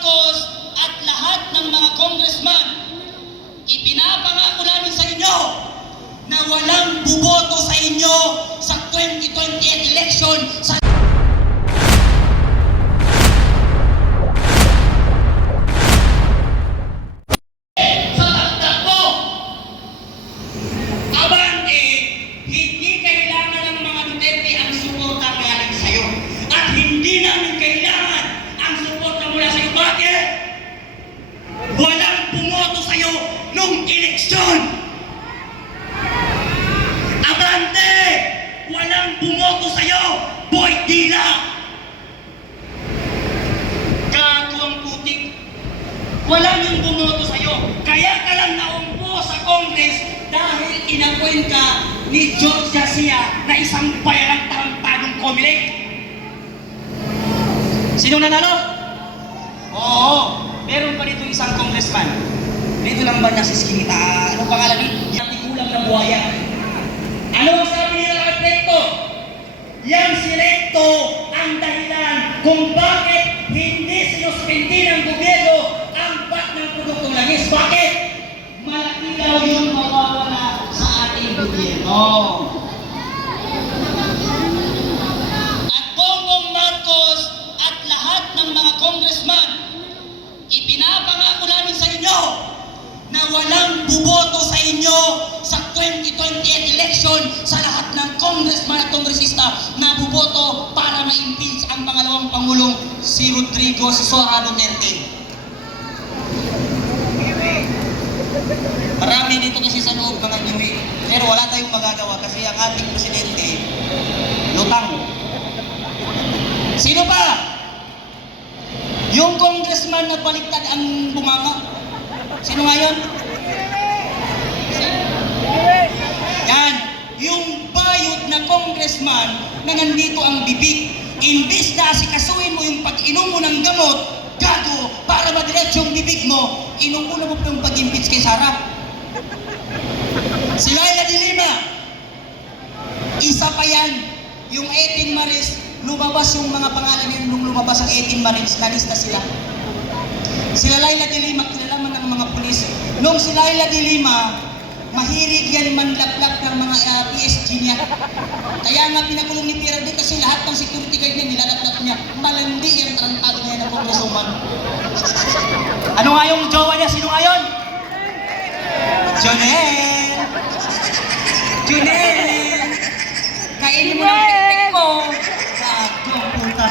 Marcos at lahat ng mga congressman, ipinapangako namin sa inyo na walang buboto sa inyo sa 2028 election sa takbo. Abante, hindi kailangan ng mga Duterte ang suporta galing sa iyo. At hindi namin kailangan ang suporta mula sa iyo. Bakit? Walang bumoto sa iyo nung eleksyon. Abante, walang bumoto sa iyo. Boy Dila. Gago ang putik. Walang yung bumoto sa iyo. Kaya ka lang naumpo sa Congress dahil inapuin ka ni George Garcia na isang bayarang tarantadong Comelec. Sino nanalo? Oo, meron pa dito isang congressman. Dito lang ba niya si Skinita? Ano pangalan niya? Yung tikulang na buhaya. Ano ang sabi nila kay Recto? Yang si Recto ang dahilan kung bakit hindi sinuspindi ng gobyerno ang bat ng produktong langis. Bakit? Malaki daw yung mawawala sa ating gobyerno. At Bongbong Marcos at lahat ng mga congressman, ipinapangako namin sa inyo na walang buboto sa inyo sa 2028 election sa lahat ng congressman at kongresista na buboto para ma-impeach ang pangalawang Pangulong si Rodrigo Sosa Duterte. Marami dito kasi sa loob mga Niwi, pero wala tayong magagawa kasi ang ating presidente lutang. Sino pa? Yung congressman na baliktad ang bumanga. Sino nga yun? Yan. Yung bayot na congressman na nandito ang bibig. Imbis na asikasuhin mo yung pag-inom mo ng gamot, gago, para madiretso yung bibig mo, inumuna mo pa yung pag-impeach kay Sara. Si Laila de Lima. Isa pa yan. Yung 18 Maris, lumabas yung mga pangalan nila nung lumabas ang 18 Maris, nalista sila. Sila Laila de Lima, kinalaman ng mga pulis. Nung si Laila de Lima, mahilig yan manlaplak ng mga PSG niya. Kaya nga pinakulong ni PRD kasi lahat ng security guard niya nilalaplak niya. Malandi yan, tarantado niya ng kongresuman. Ano nga yung jowa niya? Sino nga yun? Jonel! Jonel! Kainin mo ng tiktik ko! Gago ang puta.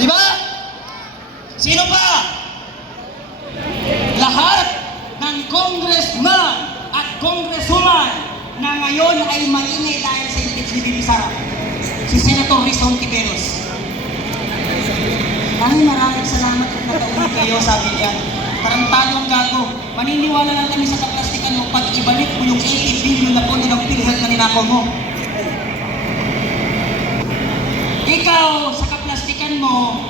Diba? Sino pa? Lahat ng congressman at congresswoman na ngayon ay maingay dahil sa impeach ni Bibi Sara. Si Senator Rizon Tiberos. Maraming salamat at nakauwi kayo, sabi niya. Parang talong gago. Maniniwala lang kami sa kaplastikan mo pag ibalik mo yung 80 billion na pondo ng PhilHealth na ninakaw mo. Ikaw, sa kaplastikan mo,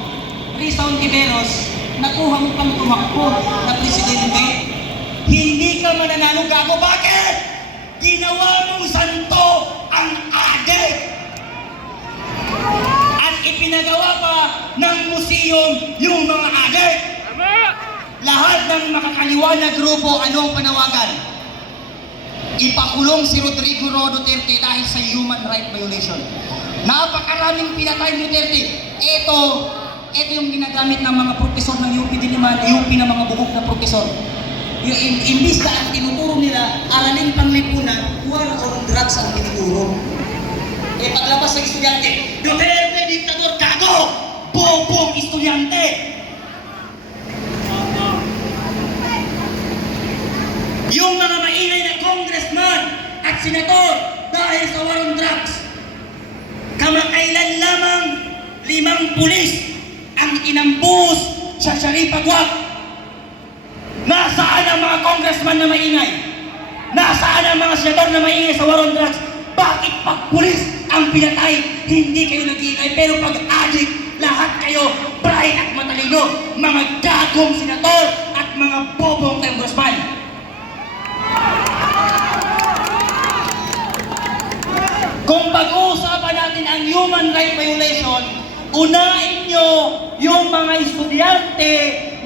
Rizon Tiberos, nakuha mo pang tumakbo na presidente. Hindi ka mananalo, gago. Bakit? Ginawa mong santo ang adik. At ipinagawa pa ng museum yung mga adik. Lahat ng makakaliwa na grupo, anong panawagan? Ipakulong si Rodrigo Duterte dahil sa human right violation. Napakaraming pinatay ni Duterte. Ito yung ginagamit ng mga profesor ng UP Diliman, UP na mga bubog na profesor. Yung imbis na ang tinuturo nila, aralin panglipunan, war on drugs ang tinuturo. Eh paglabas ng estudyante, Duterte, diktador, gago! Bobong estudyante! Yung mga maingay na congressman at senator dahil sa war on drugs, kamakailan lamang 5 pulis ang inambush sa Sharifah Guag. Nasaan ang mga congressman na maingay? Nasaan ang mga senador na maingay sa war on drugs? Bakit pag pulis ang pinatay, hindi kayo nag-iingay? Pero pag addict, lahat kayo bright at matalino. Mga gagong senador at mga bobong congressman. Kung pag-uusapan natin ang human right violation, unahin nyo yung mga estudyante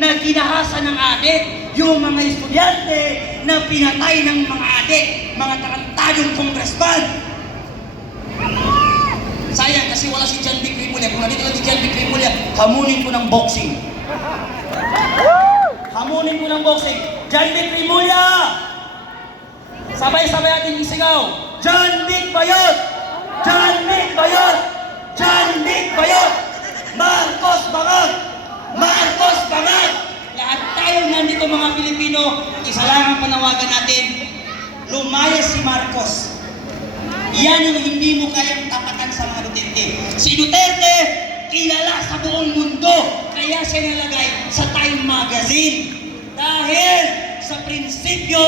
na ginahasa ng adik, yung mga estudyante na pinatay ng mga adik, mga tarantadong congressman. Sayang kasi wala si John Vic Rimulya. Kung nandito lang si John Vic Rimulya, hamunin ko ng boxing. Hamunin ko ng boxing. John Vic Rimulya! Sabay-sabay natin isigaw. John Vic Bayot! John Vic Bayot! John Vic Bayot! Marcos Bangag! Marcos Bangag! Lahat tayo nandito mga Pilipino, isa lang ang panawagan natin, lumayas si Marcos. Yan yung hindi mo kayang tapatan sa mga Duterte. Si Duterte, kilala sa buong mundo, kaya siya nalagay sa Time Magazine. Dahil sa prinsipyo,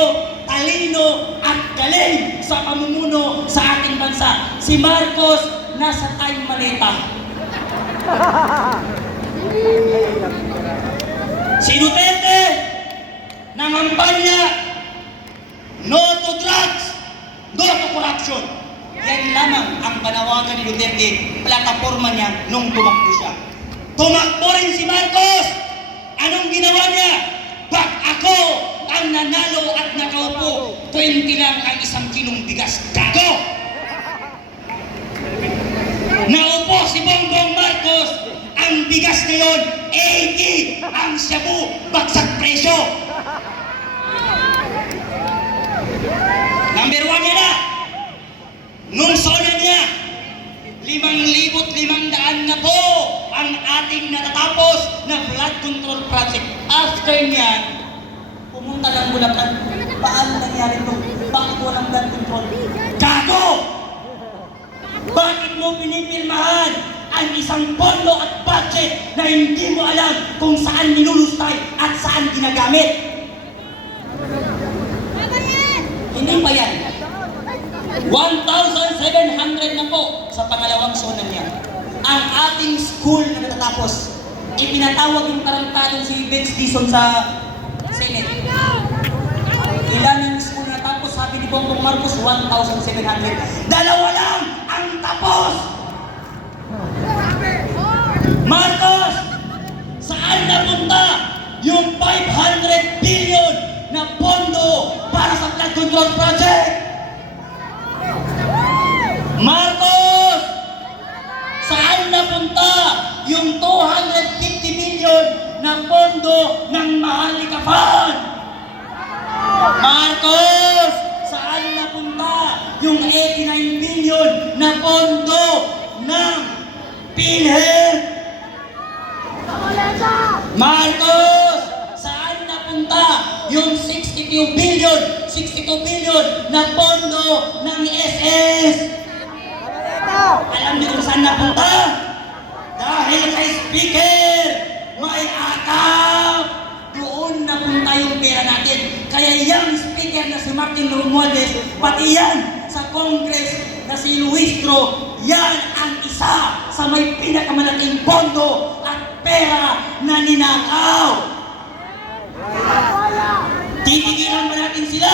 talino at galing sa pamumuno sa ating bansa. Si Marcos nasa Time Maleta. Si Duterte, nangampanya, no to drugs, no to corruption. Yan lamang ang panawagan ni Duterte, plataforma niya nung tumakbo siya. Tumakbo rin si Marcos! Anong ginawa niya? Pag ako ang nanalo at nakaupo, 20 lang ang 1 kilong bigas. Gago! Naupo si Bongbong Marcos, ang bigas ngayon, 80 ang shabu, bagsak presyo. Number 1 niya na. Nung sona niya, 5,500 na po ang ating natatapos na flood control project. After niyan, pumunta ng Bulacan. Paano nangyari ito? Bakit walang flood control? Gago! Bakit mo pinipirmahan ang isang pondo at budget na hindi mo alam kung saan nilulustay at saan ginagamit? Hindi pa yan. 1,700 na po sa pangalawang zona niya. Ang ating school na natatapos, ipinatawag yung tarantadong si Vince Dizon sa Senate. Ilan ang school na natapos? Sabi ni Bongbong Marcos, 1,700. Dalawa lang ang tapos! Marcos, saan napunta yung 500 billion na pondo para sa flood control project? Marcos, saan napunta yung 250 billion na pondo ng Maharlika Fund? Marcos, saan napunta yung 89 billion na pondo ng PhilHealth? Marcos, saan napunta yung 62 billion na pondo ng SS? Alam niyo kung saan napunta? Dahil kay Speaker, may akap. Doon napunta yung pera natin. Kaya yung Speaker na si Martin Romualdez, pati yan sa Congress na si Luis Tro, yan ang isa sa may pinakamalaking pondo at pera na ninakaw. Titigilan ba natin sila?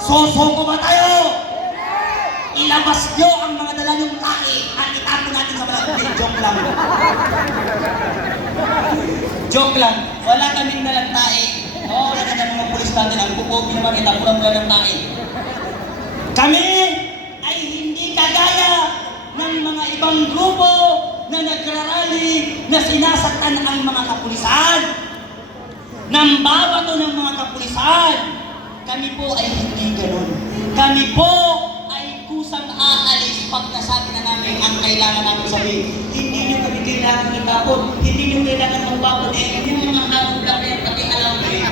Sosoko ba tayo? Ilabas nyo ang mga dala nyong tae at itapon natin sa mga joke lang. Joke lang. Wala kaming dalang tae. Oo, wala na mga pulis natin. Ang pupogi naman, itapunan mo lang ng tae. Kami ay hindi kagaya ng mga ibang grupo na nagrarally na sinasaktan ang mga kapulisan. Nambabato ng mga kapulisan. Kami po ay hindi ganun. Kami po kusang aalis pag nasabi na namin ang kailangan namin sabihin. Hindi nyo kami kailangan itapon. Hindi nyo kailangan magbabot. Yung mga hawag lang yan, pati alam mo eh.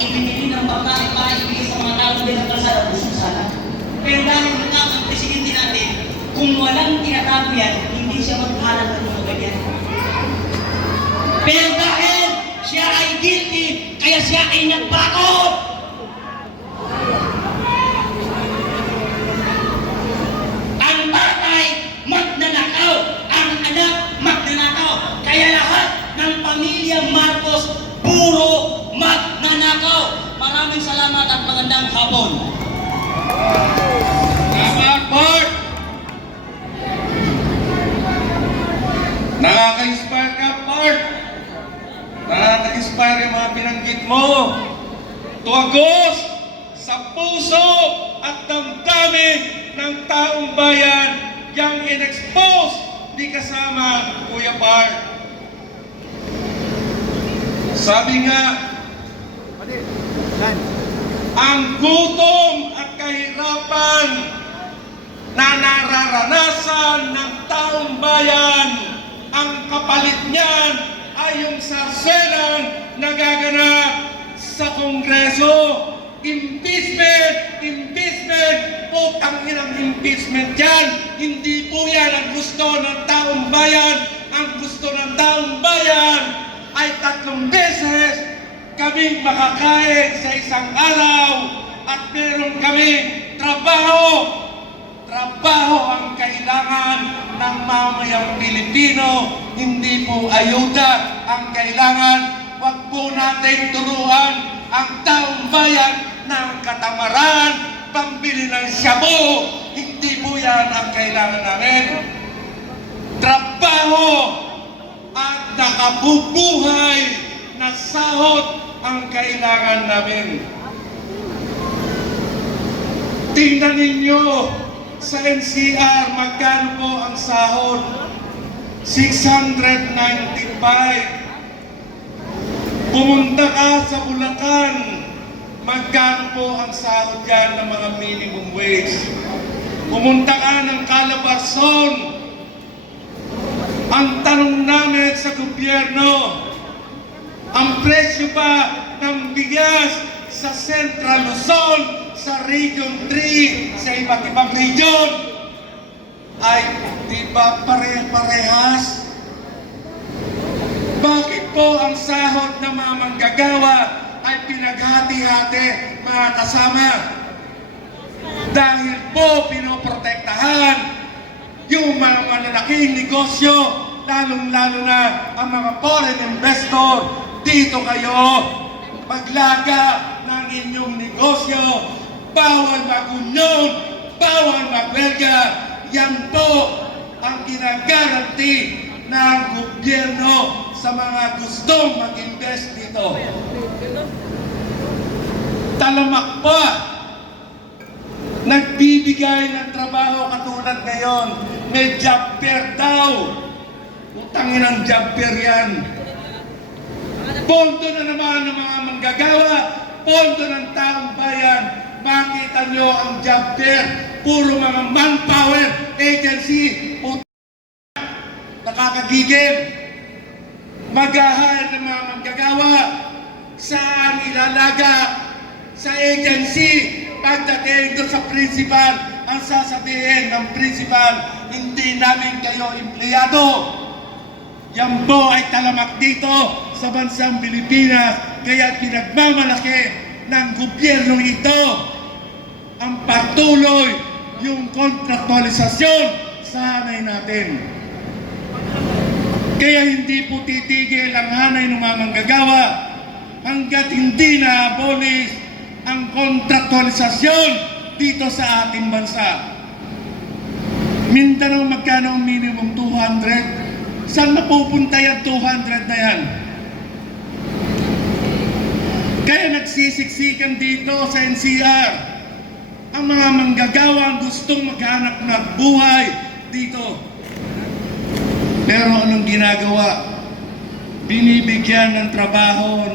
Ibinili ng babae pa, ibigay sa mga tao din ang kasara, gusto sana. Pero dahil matang ang presidente natin, kung walang tinatago yan, hindi siya maghalap ng mga ganyan. Pero dahil siya ay guilty, kaya siya ay nagbakot. Magnanakaw, ang anak magnanakaw. Kaya lahat ng pamilya Marcos puro magnanakaw. Maraming salamat at magandang hapon. Akbar! Nakaka-inspire ka, Bart! Nakaka-inspire yung mga binanggit mo. Tuwagos sa puso at damdamin ng taong bayan yang in-expose di kasama Kuya Bart. Sabi nga, ang gutom at kahirapan na nararanasan ng taong bayan, ang kapalit niyan ay yung sarselang nagaganap sa Kongreso. Impeachment! Impeachment! Putang inang impeachment yan! Hindi po yan ang gusto ng taong bayan. Ang gusto ng taong bayan ay 3 beses kaming makakain sa isang araw at meron kaming trabaho. Trabaho ang kailangan ng mamayang Pilipino, hindi po ayuda ang kailangan. Huwag po natin turuan ang taong bayan ng katamaran, pambili ng shabu. Hindi po yan ang kailangan namin. Trabaho at nakabubuhay na sahod ang kailangan namin. Tingnan ninyo sa NCR, magkano po ang sahod? 695. Pumunta ka sa Bulacan, magkano po ang sahod dyan ng mga minimum wage? Pumunta ka ng Calabarzon, ang tanong namin sa gobyerno, ang presyo ba ng bigas sa Central Luzon, sa Region 3, sa iba't ibang region, ay di ba pare-parehas? Bakit po ang sahod ng mga manggagawa ay pinaghati-hati, mga kasama? Dahil po pinoprotektahan yung mga malalaking negosyo, lalong-lalo na ang mga foreign investor. Dito kayo maglaga ng inyong negosyo. Bawal mag-union, bawal mag-welga. Yan po ang ginagaranti ng gobyerno sa mga gustong mag-invest dito. Talamak pa, nagbibigay ng trabaho katulad ngayon. May job fair daw. Utangin ang job fair yan. Pondo na naman ng mga manggagawa, pondo ng taong bayan. Makita nyo ang job fair, puro mga manpower agency. Nakakagigil. Mag-ahal ng mga manggagawa. Saan ilalaga? Sa agency. Pagdating doon sa principal, ang sasabihin ng principal, hindi namin kayo empleyado. Yan po ay talamak dito sa bansang Pilipinas. Kaya pinagmamalaki ng gobyernong ito ang patuloy yung kontraktualisasyon sa hanay natin. Kaya hindi po titigil ang hanay ng mga manggagawa hanggat hindi na-abolish ang kontraktualisasyon dito sa ating bansa. Mindanao, magkano ang minimum? 200? Saan mapupunta yung 200 na yan? Kaya nagsisiksikan dito sa NCR ang mga manggagawa ang gustong maghanap ng buhay dito. Pero anong ginagawa? Binibigyan ng trabaho